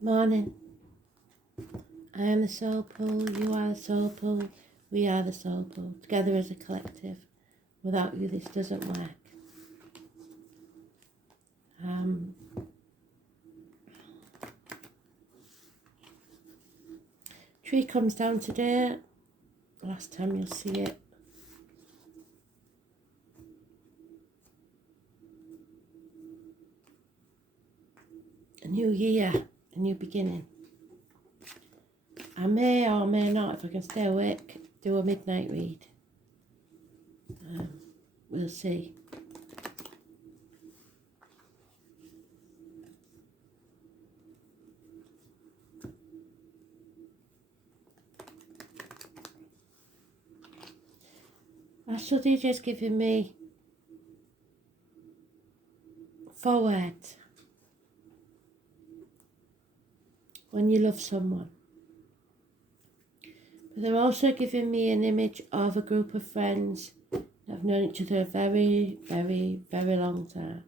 Morning. I am the soul pool, you are the soul pool, we are the soul pool. Together as a collective. Without you this doesn't work. Tree comes down today. Last time you'll see it. A new year, a new beginning. I may or may not, if I can stay awake, do a midnight read. We'll see. Astrology just giving me 4 words. When you love someone. But they're also giving me an image of a group of friends that have known each other a very, very, very long time.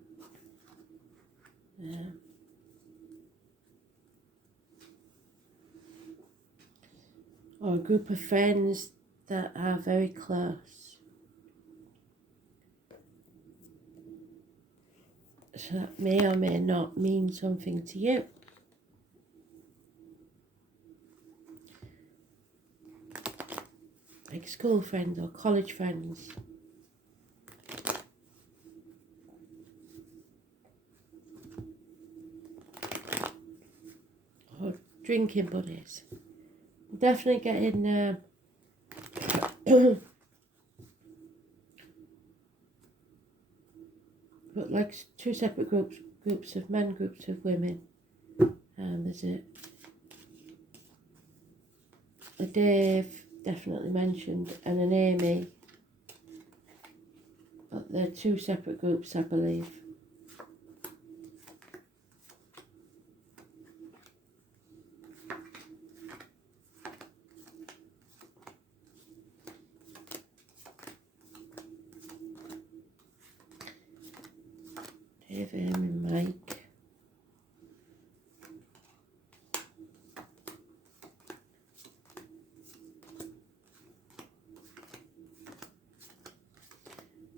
Or a group of friends that are very close. So that may or may not mean something to you. Like school friends or college friends. Or drinking buddies. Definitely getting but like 2 separate groups of men, groups of women. And there's a Dave, definitely mentioned, and an Amy. But they're 2 separate groups, I believe. Dave, Amy, Mike.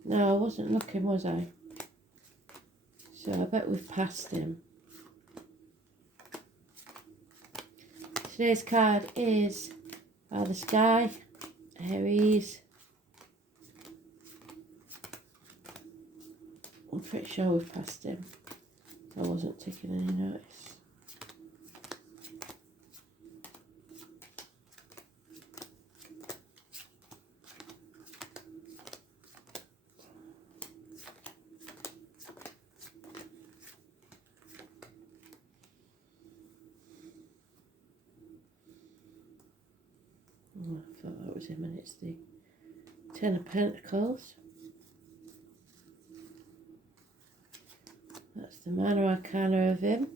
No, I wasn't looking, was I? So I bet we've passed him. Today's card is by the sky, Aries. I'm pretty sure we've passed him. I wasn't taking any notice. Oh, I thought that was him, and it's the 10 of Pentacles. That's the Minor Arcana of him.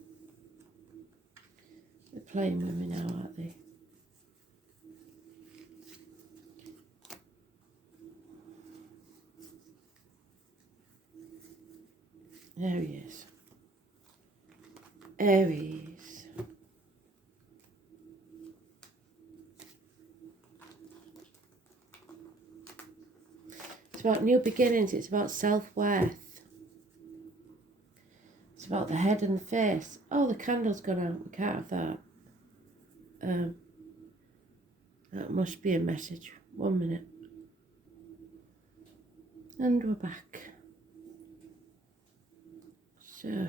They're playing with me now, aren't they? There he is. Aries. It's about new beginnings. It's about self-worth. It's about the head and the face. Oh, the candle's gone out. We can't have that. That must be a message. 1 minute. And we're back. So,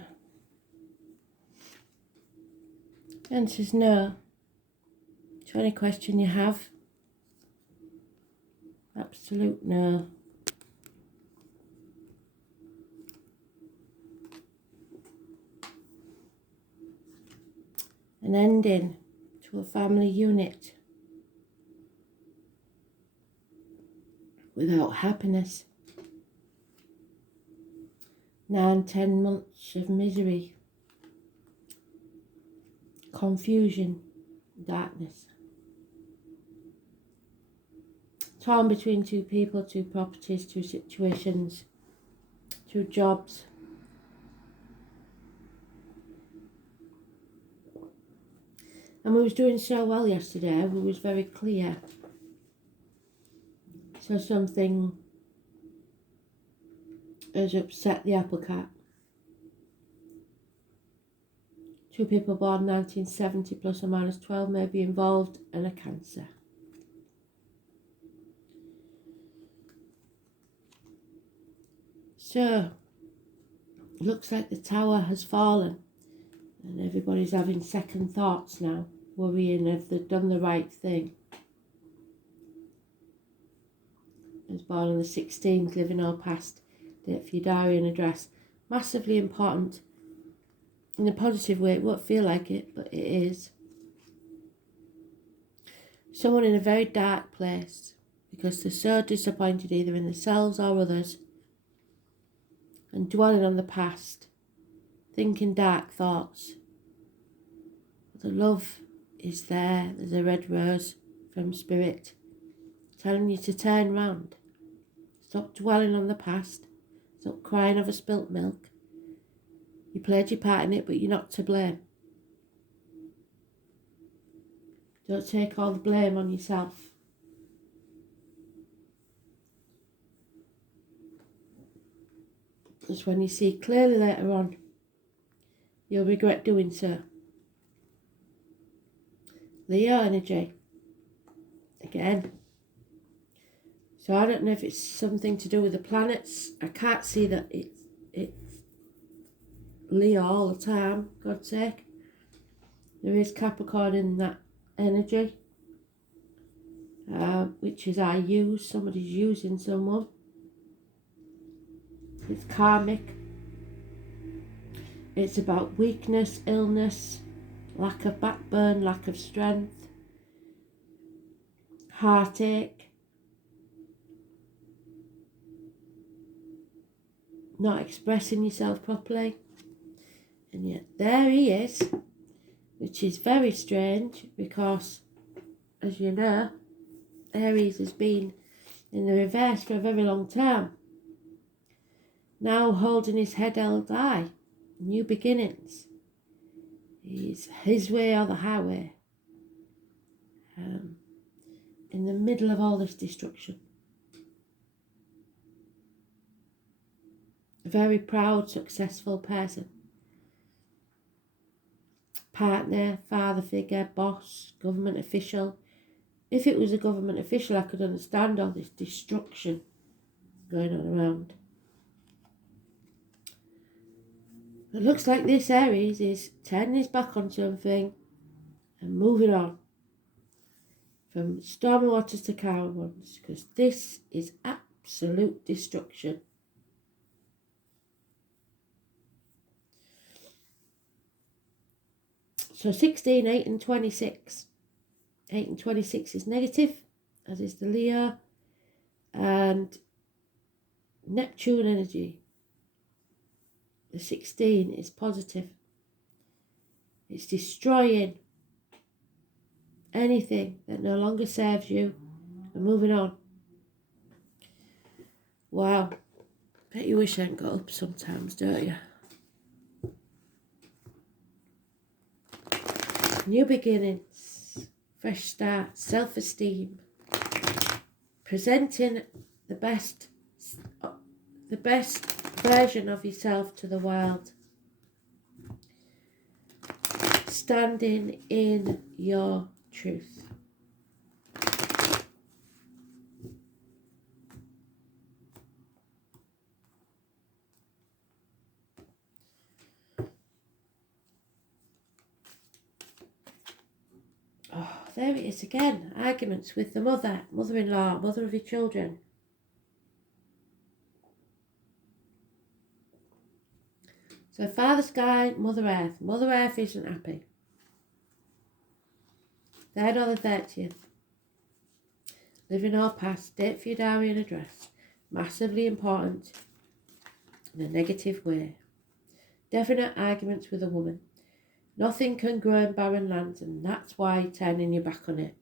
answer is no. To any question you have, absolute no. An ending to a family unit without happiness. 9-10 months of misery, confusion, darkness. Torn between 2 people, 2 properties, 2 situations, 2 jobs. And we was doing so well yesterday, we was very clear. So something has upset the apple cart. 2 people born 1970 plus or minus 12 may be involved in a cancer. So, it looks like the tower has fallen and everybody's having second thoughts now, worrying if they've done the right thing. I was born on the 16th, living or past, date for your diary and address. Massively important. In a positive way, it won't feel like it, but it is. Someone in a very dark place because they're so disappointed either in themselves or others and dwelling on the past, thinking dark thoughts. The love is there. There's a red rose from Spirit telling you to turn round. Stop dwelling on the past. Stop crying over spilt milk. You played your part in it, but you're not to blame. Don't take all the blame on yourself. Because when you see clearly later on, you'll regret doing so. Leo energy. Again. So I don't know if it's something to do with the planets. I can't see that it's Leo all the time, God's sake. There is Capricorn in that energy, which is I use. Somebody's using someone. It's karmic. It's about weakness, illness, lack of backbone, lack of strength, heartache, not expressing yourself properly. And yet there he is, which is very strange because, as you know, Aries has been in the reverse for a very long time. Now holding his head held high, new beginnings. He's his way or the highway. In the middle of all this destruction. A very proud, successful person. Partner, father figure, boss, government official. If it was a government official, I could understand all this destruction going on around. It looks like this Aries is turning his back on something and moving on. From stormy waters to calm ones, because this is absolute destruction. So 16, 8 and 26. 8 and 26 is negative, as is the Leo. And Neptune energy. The 16 is positive. It's destroying anything that no longer serves you and moving on. Wow. Bet you wish I hadn't got up sometimes, don't you? New beginnings, fresh start, self-esteem, presenting the best version of yourself to the world, standing in your truth. Oh, there it is again. Arguments with the mother, mother-in-law, mother of your children. So Father Sky, Mother Earth. Mother Earth isn't happy. 3rd or the 30th. Living or past, date for your diary and address. Massively important in a negative way. Definite arguments with a woman. Nothing can grow in barren lands, and that's why you're turning your back on it.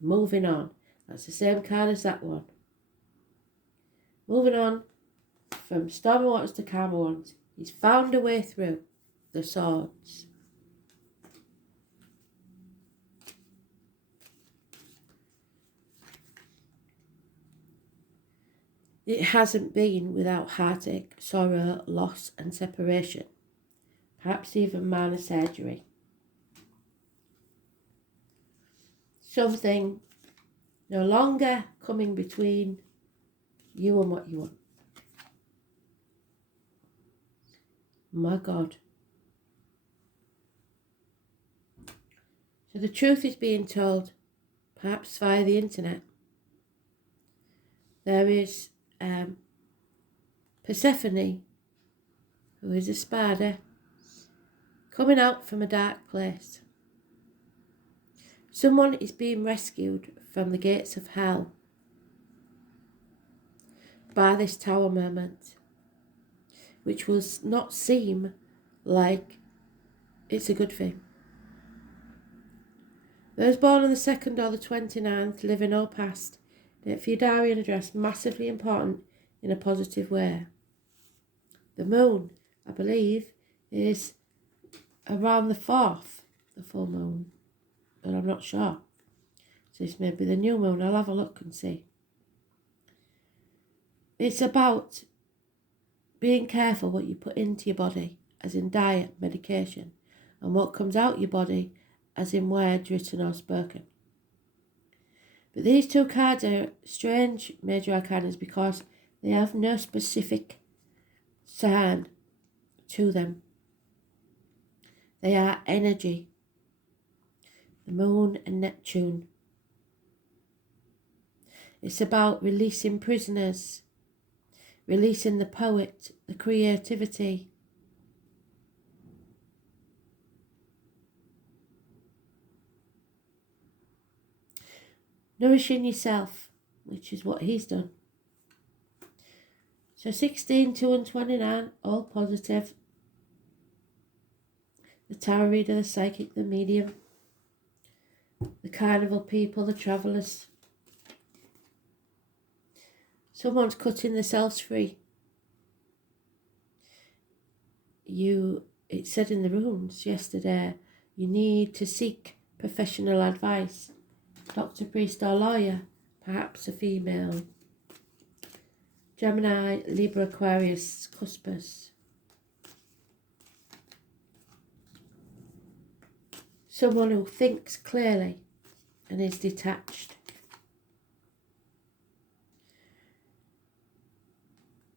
Moving on. That's the same card as that one. Moving on from stormy waters to calmer ones. He's found a way through the swords. It hasn't been without heartache, sorrow, loss and separation, perhaps even minor surgery. Something no longer coming between you and what you want. My God. So the truth is being told, perhaps via the internet. There is Persephone, who is a spider, coming out from a dark place. Someone is being rescued from the gates of hell by this tower moment, which will not seem like it's a good thing. Those born on the 2nd or the 29th, living or past, date for your diary and address, massively important in a positive way. The moon, I believe, is around the 4th, the full moon, but I'm not sure. So this may be the new moon. I'll have a look and see. It's about being careful what you put into your body, as in diet, medication, and what comes out your body, as in words written or spoken. But these two cards are strange major arcanas because they have no specific sign to them. They are energy. The moon and Neptune. It's about releasing prisoners, releasing the poet, the creativity. Nourishing yourself, which is what he's done. So 16, 2 and 29, all positive. The tarot reader, the psychic, the medium, the carnival people, the travellers. Someone's cutting themselves free. It said in the runes yesterday, you need to seek professional advice. Doctor, priest or lawyer, perhaps a female. Gemini, Libra, Aquarius, Cuspus. Someone who thinks clearly and is detached.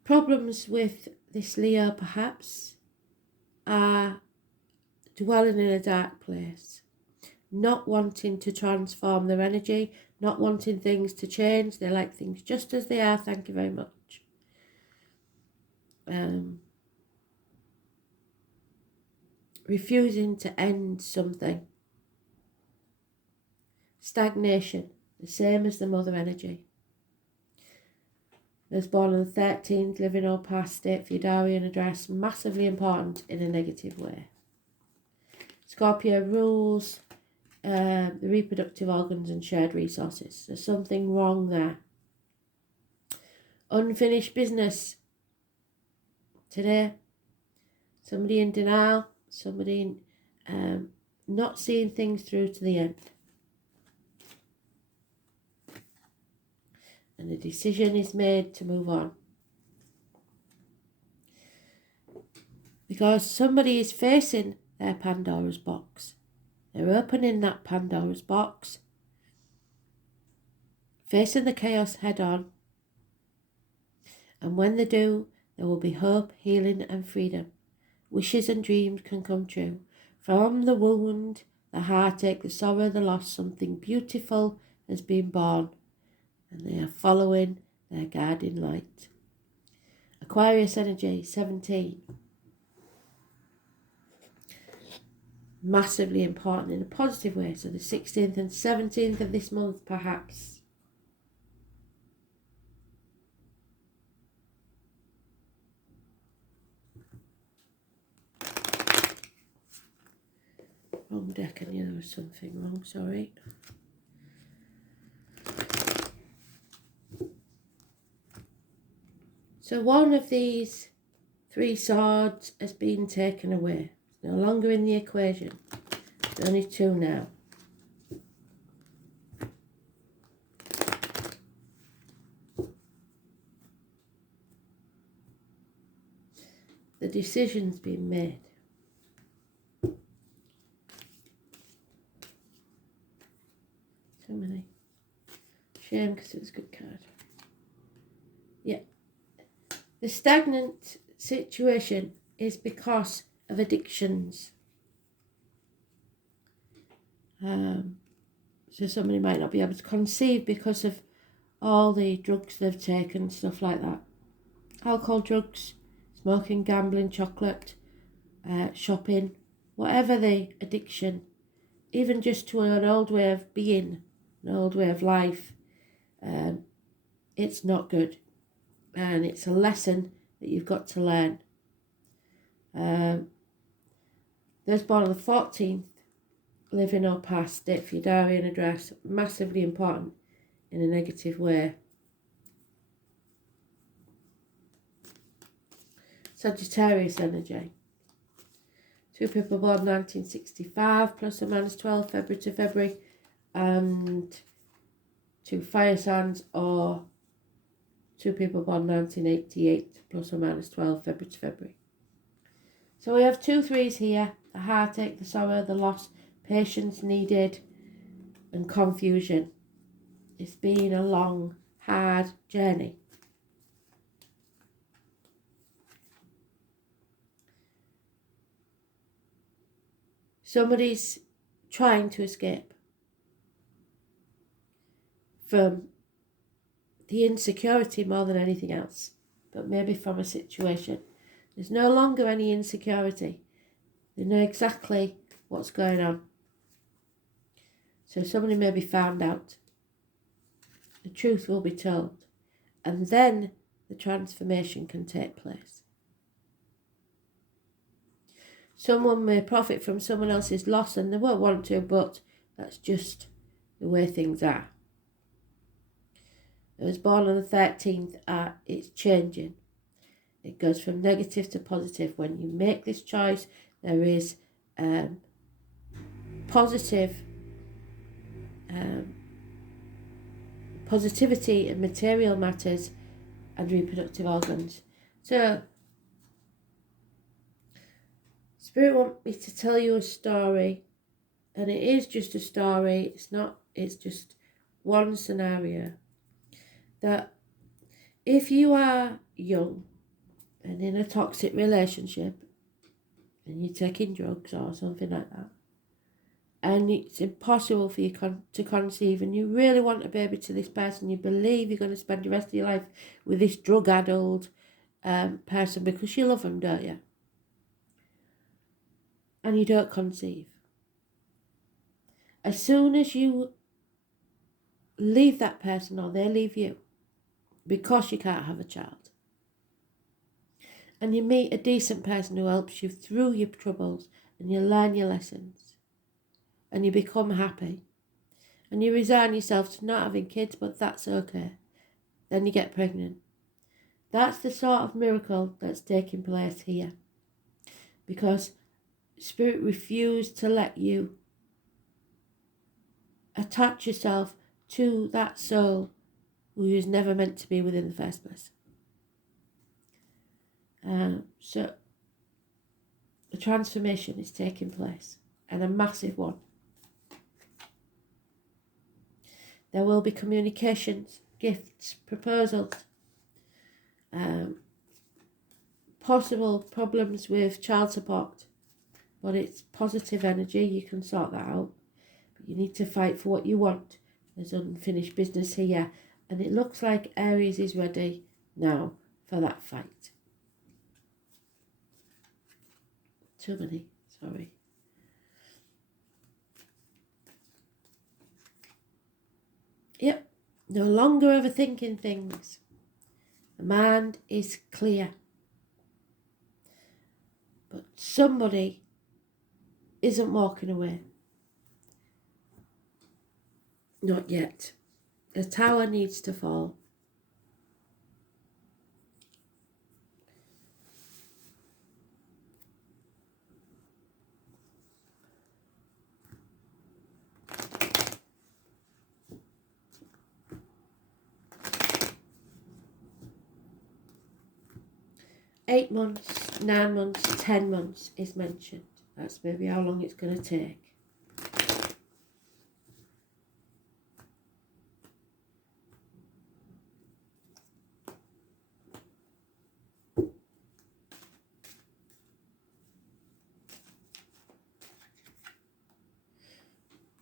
Problems with this Leo perhaps are dwelling in a dark place, not wanting to transform their energy, not wanting things to change. They like things just as they are, thank you very much. Refusing to end something. Stagnation, the same as the mother energy. Those born on the 13th, living or past, date for your diary and address, massively important in a negative way. Scorpio rules the reproductive organs and shared resources. There's something wrong there. Unfinished business. Today, somebody in denial, somebody not seeing things through to the end. And a decision is made to move on. Because somebody is facing their Pandora's box. They're opening that Pandora's box, facing the chaos head on. And when they do, there will be hope, healing and freedom. Wishes and dreams can come true. From the wound, the heartache, the sorrow, the loss, something beautiful has been born. And they are following their guiding light. Aquarius energy, 17. Massively important in a positive way. So the 16th and 17th of this month, perhaps. Wrong deck, I knew there was something wrong, sorry. So one of these three swords has been taken away. It's no longer in the equation. There's only two now. the decision's been made. Too many. Shame, because it was a good card. Yeah. The stagnant situation is because of addictions. So somebody might not be able to conceive because of all the drugs they've taken, stuff like that. Alcohol, drugs, smoking, gambling, chocolate, shopping, whatever the addiction, even just to an old way of being, an old way of life, it's not good. And it's a lesson that you've got to learn. Those born on the 14th, living or past, date for your diary and address, massively important in a negative way. Sagittarius energy. 2 people born 1965, plus or minus 12, February to February, and 2 fire signs, or 2 people born 1988, plus or minus 12, February to February. So we have 2 threes here: the heartache, the sorrow, the loss, patience needed, and confusion. It's been a long, hard journey. Somebody's trying to escape from the insecurity more than anything else, but maybe from a situation. There's no longer any insecurity. They know exactly what's going on. So somebody may be found out. The truth will be told. And then the transformation can take place. Someone may profit from someone else's loss and they won't want to, but that's just the way things are. I was born on the 13th, it's changing. It goes from negative to positive. When you make this choice, there is positivity in material matters and reproductive organs. So, Spirit want me to tell you a story, and it is just a story. It's just one scenario. That if you are young and in a toxic relationship and you're taking drugs or something like that, and it's impossible for you to conceive, and you really want a baby to this person, you believe you're going to spend the rest of your life with this drug-addled person because you love them, don't you? And you don't conceive. As soon as you leave that person or they leave you because you can't have a child, and you meet a decent person who helps you through your troubles and you learn your lessons and you become happy and you resign yourself to not having kids, but that's okay, then you get pregnant. That's the sort of miracle that's taking place here, because Spirit refused to let you attach yourself to that soul who is never meant to be within the first place. So the transformation is taking place, and a massive one. There will be communications, gifts, proposals, possible problems with child support, but it's positive energy. You can sort that out, but you need to fight for what you want. There's unfinished business here, and it looks like Aries is ready now for that fight. Too many, sorry. Yep, no longer overthinking things. The mind is clear. But somebody isn't walking away. Not yet. The tower needs to fall. Eight months. 9 months, 10 months is mentioned. That's maybe how long it's going to take.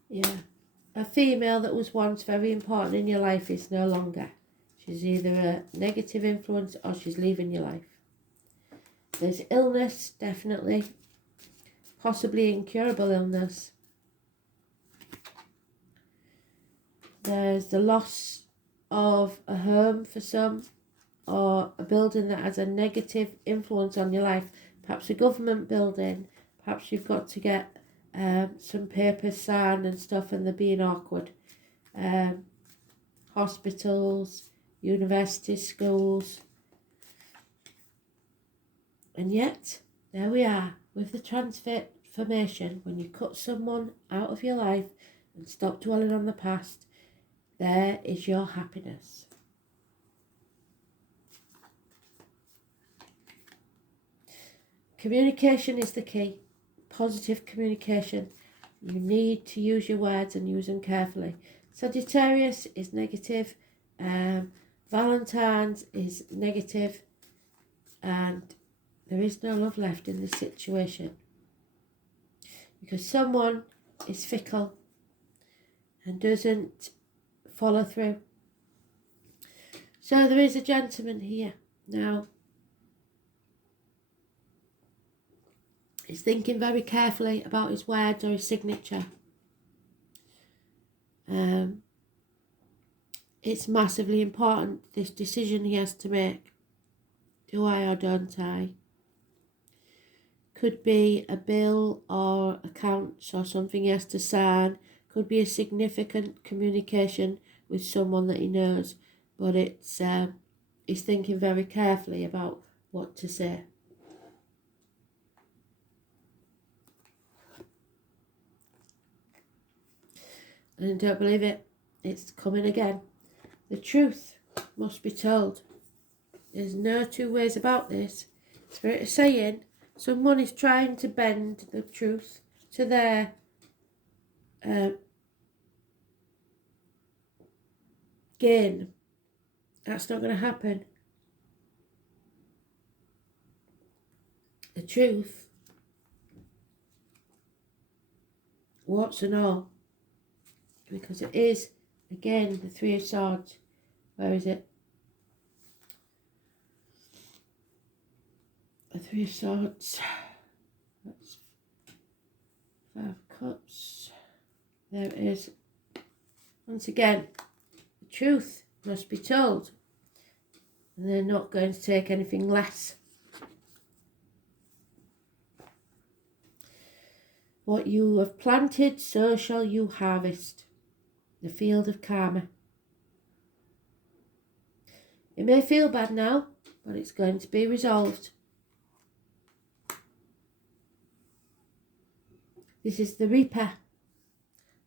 Yeah. A female that was once very important in your life is no longer. She's either a negative influence or she's leaving your life. There's illness, definitely. Possibly incurable illness. There's the loss of a home for some, or a building that has a negative influence on your life. Perhaps a government building. Perhaps you've got to get some papers signed and stuff and they're being awkward. Hospitals, universities, schools. And yet, there we are with the transformation. When you cut someone out of your life and stop dwelling on the past, there is your happiness. Communication is the key. Positive communication. You need to use your words and use them carefully. Sagittarius is negative. Valentine's is negative. And there is no love left in this situation. Because someone is fickle and doesn't follow through. So there is a gentleman here. Now, he's thinking very carefully about his words or his signature. It's massively important, this decision he has to make. Do I or don't I? Could be a bill or accounts or something he has to sign. Could be a significant communication with someone that he knows. But it's he's thinking very carefully about what to say. And don't believe it, it's coming again. The truth must be told. There's no two ways about this. Spirit is saying someone is trying to bend the truth to their gain. That's not going to happen. The truth, warts and all, because it is, again, the Three of Swords. Where is it? The Three of Swords. That's 5 of Cups. There it is. Once again, the truth must be told. And they're not going to take anything less. What you have planted, so shall you harvest. The field of karma. It may feel bad now, but it's going to be resolved. This is the Reaper,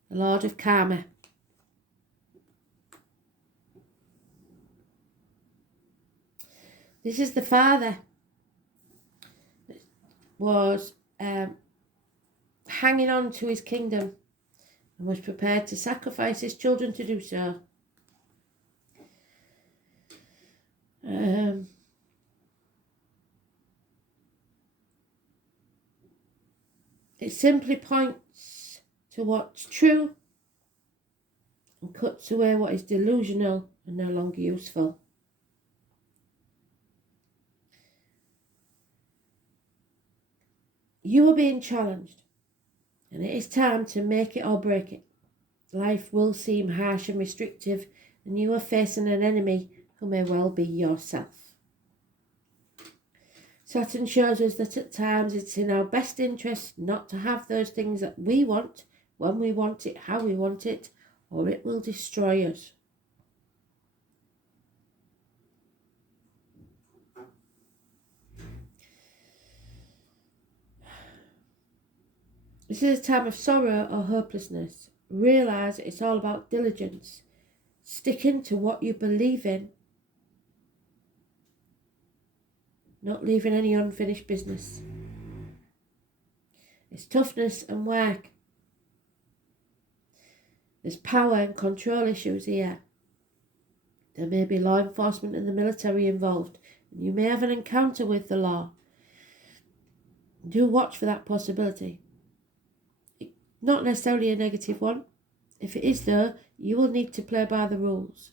the Lord of Karma. This is the father that was hanging on to his kingdom and was prepared to sacrifice his children to do so. It simply points to what's true and cuts away what is delusional and no longer useful. You are being challenged, and it is time to make it or break it. Life will seem harsh and restrictive, and you are facing an enemy who may well be yourself. Saturn shows us that at times it's in our best interest not to have those things that we want, when we want it, how we want it, or it will destroy us. This is a time of sorrow or hopelessness. Realise it's all about diligence, sticking to what you believe in. not leaving any unfinished business. It's toughness and work. There's power and control issues here. There may be law enforcement and the military involved, and you may have an encounter with the law. Do watch for that possibility. Not necessarily a negative one. If it is though, you will need to play by the rules.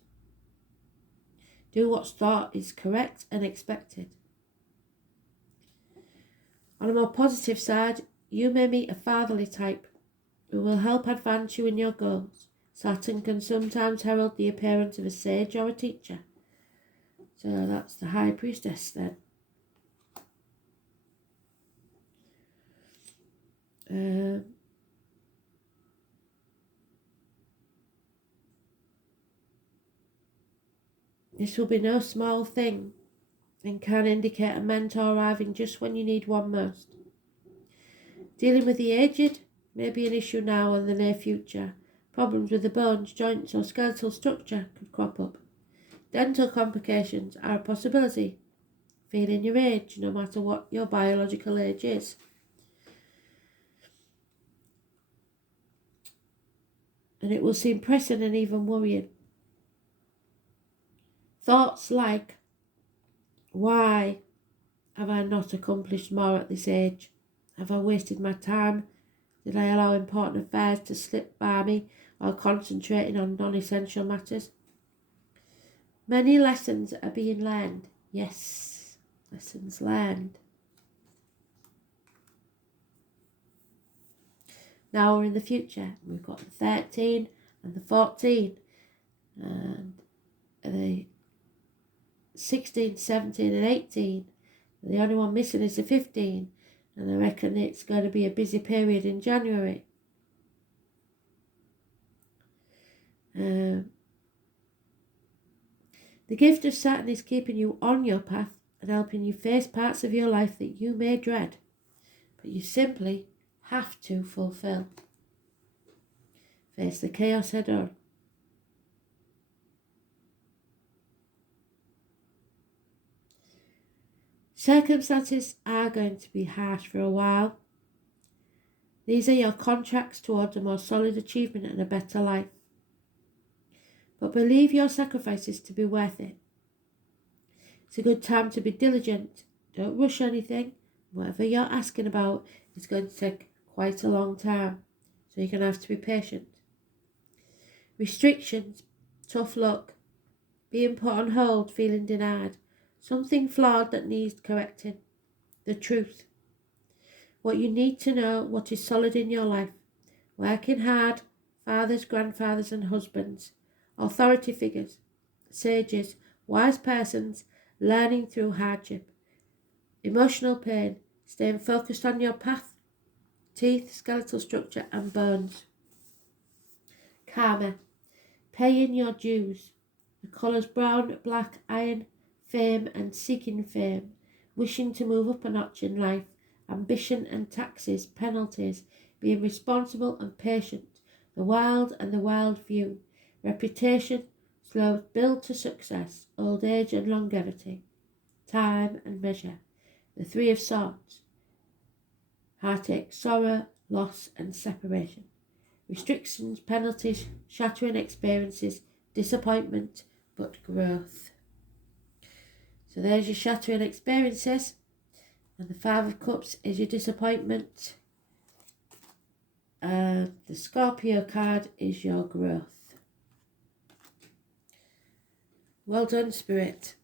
Do what's thought is correct and expected. On a more positive side, you may meet a fatherly type who will help advance you in your goals. Saturn can sometimes herald the appearance of a sage or a teacher. So that's the High Priestess then. This will be no small thing and can indicate a mentor arriving just when you need one most. Dealing with the aged may be an issue now and in the near future. Problems with the bones, joints or skeletal structure could crop up. Dental complications are a possibility. Feeling your age, no matter what your biological age is. And it will seem pressing and even worrying. Thoughts like, why have I not accomplished more at this age? Have I wasted my time? Did I allow important affairs to slip by me while concentrating on non-essential matters? Many lessons are being learned. Yes, lessons learned. Now we're in the future. We've got the 13 and the 14 and the 16, 17 and 18. The only one missing is the 15, and I reckon it's going to be a busy period in January. The gift of Saturn is keeping you on your path and helping you face parts of your life that you may dread, but you simply have to fulfill. Face the chaos head on. Circumstances are going to be harsh for a while. These are your contracts towards a more solid achievement and a better life. But believe your sacrifices to be worth it. It's a good time to be diligent. Don't rush anything. Whatever you're asking about is going to take quite a long time, so you're going to have to be patient. Restrictions, tough luck, being put on hold, feeling denied, something flawed that needs correcting, the truth, what you need to know, what is solid in your life, working hard, fathers, grandfathers and husbands, authority figures, sages, wise persons, learning through hardship, emotional pain, staying focused on your path, teeth, skeletal structure and bones. Karma, paying your dues, the colours brown, black, iron, fame and seeking fame, wishing to move up a notch in life, ambition and taxes, penalties, being responsible and patient, the wild and the wild view, reputation, slow build to success, old age and longevity, time and measure, the Three of Swords, heartache, sorrow, loss and separation, restrictions, penalties, shattering experiences, disappointment, but growth. So there's your shattering experiences, and the Five of Cups is your disappointment, and the Scorpio card is your growth. Well done, Spirit.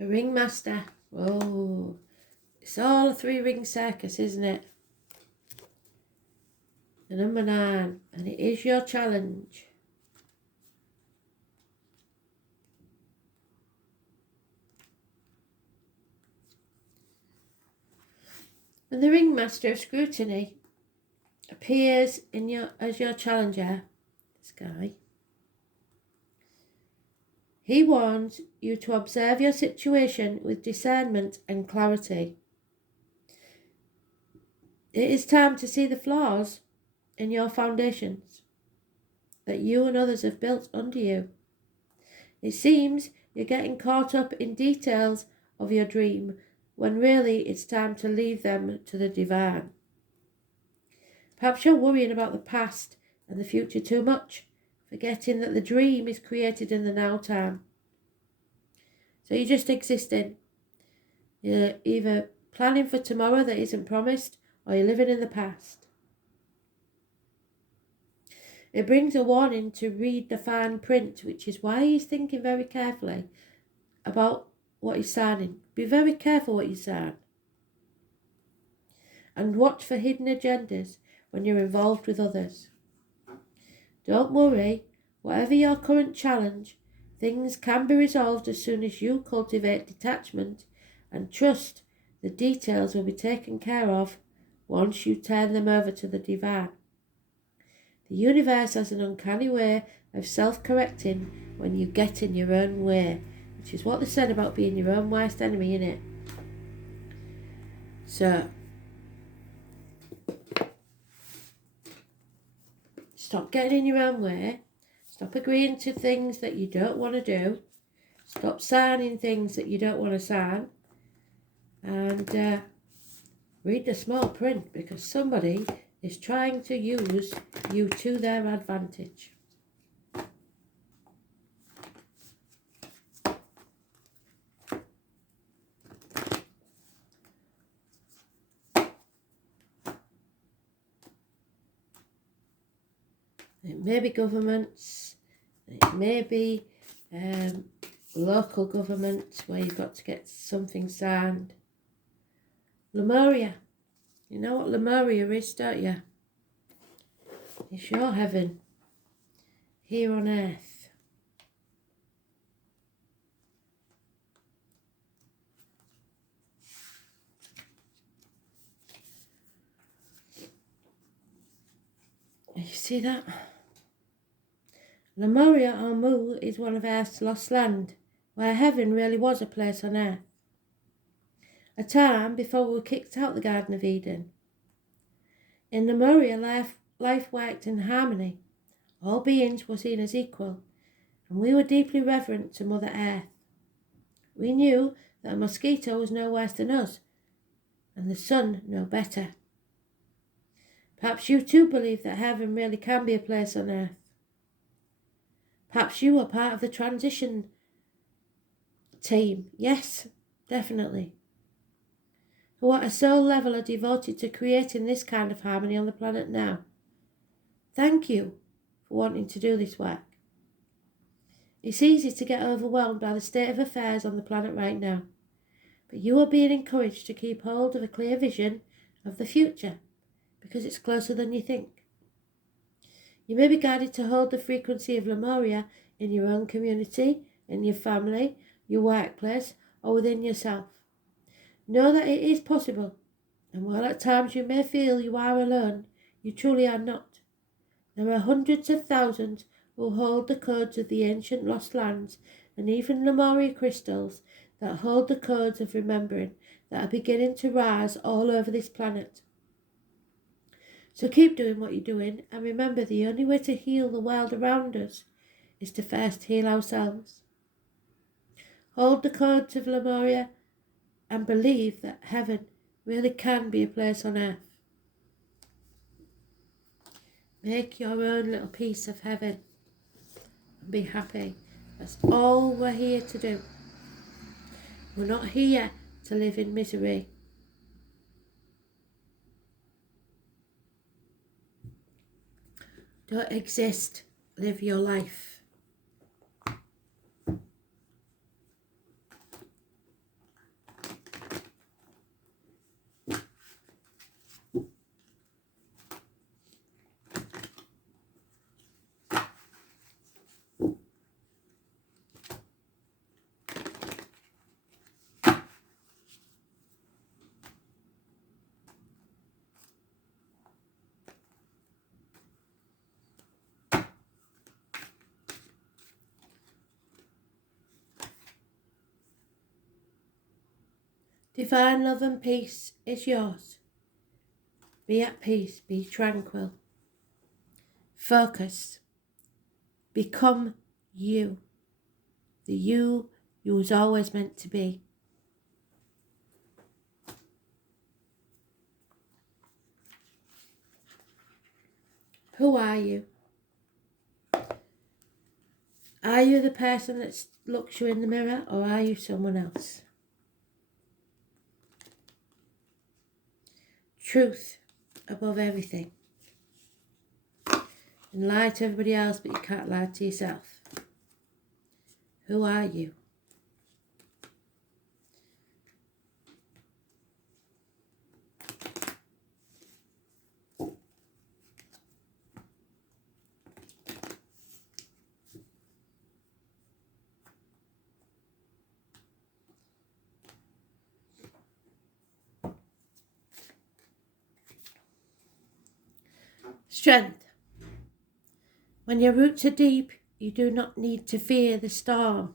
A ringmaster. Oh, it's all a three-ring circus, isn't it? The number 9, and it is your challenge. And the ringmaster of scrutiny appears as your challenger, this guy. He warns you to observe your situation with discernment and clarity. It is time to see the flaws in your foundations that you and others have built under you. It seems you're getting caught up in details of your dream when really it's time to leave them to the divine. Perhaps you're worrying about the past and the future too much, forgetting that the dream is created in the now time. So you're just existing. You're either planning for tomorrow that isn't promised, or you're living in the past. It brings a warning to read the fine print, which is why he's thinking very carefully about what he's signing. Be very careful what you sign. And watch for hidden agendas when you're involved with others. Don't worry, whatever your current challenge, things can be resolved as soon as you cultivate detachment and trust the details will be taken care of once you turn them over to the divine. The universe has an uncanny way of self-correcting when you get in your own way, which is what they said about being your own worst enemy, innit? So, stop getting in your own way. Stop agreeing to things that you don't want to do. Stop signing things that you don't want to sign. And read the small print, because somebody is trying to use you to their advantage. It may be governments, it may be local government where you've got to get something signed. Lemuria. You know what Lemuria is, don't you? It's your heaven here on earth. You see that? Lemuria or Mu is one of Earth's lost land, where heaven really was a place on earth. A time before we were kicked out the Garden of Eden. In Lemuria, life worked in harmony. All beings were seen as equal, and we were deeply reverent to Mother Earth. We knew that a mosquito was no worse than us, and the sun no better. Perhaps you too believe that heaven really can be a place on earth. Perhaps you are part of the transition team. Yes, definitely. Who at a soul level are devoted to creating this kind of harmony on the planet now. Thank you for wanting to do this work. It's easy to get overwhelmed by the state of affairs on the planet right now, but you are being encouraged to keep hold of a clear vision of the future, because it's closer than you think. You may be guided to hold the frequency of Lemuria in your own community, in your family, your workplace, or within yourself. Know that it is possible, and while at times you may feel you are alone, you truly are not. There are hundreds of thousands who hold the codes of the ancient lost lands, and even Lemuria crystals that hold the codes of remembering that are beginning to rise all over this planet. So keep doing what you're doing, and remember the only way to heal the world around us is to first heal ourselves. Hold the codes of Lemuria and believe that heaven really can be a place on earth. Make your own little piece of heaven and be happy. That's all we're here to do. We're not here to live in misery. Don't exist, live your life. Divine love and peace is yours. Be at peace, be tranquil. Focus. Become you. The you was always meant to be. Who are you? Are you the person that looks you in the mirror, or are you someone else? Truth above everything. And lie to everybody else, but you can't lie to yourself. Who are you? Strength. When your roots are deep, you do not need to fear the storm.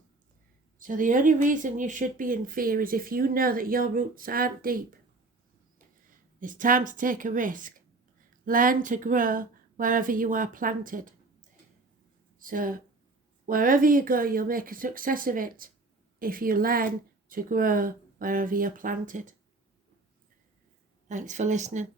So the only reason you should be in fear is if you know that your roots aren't deep. It's time to take a risk. Learn to grow wherever you are planted. So wherever you go, you'll make a success of it if you learn to grow wherever you're planted. Thanks for listening.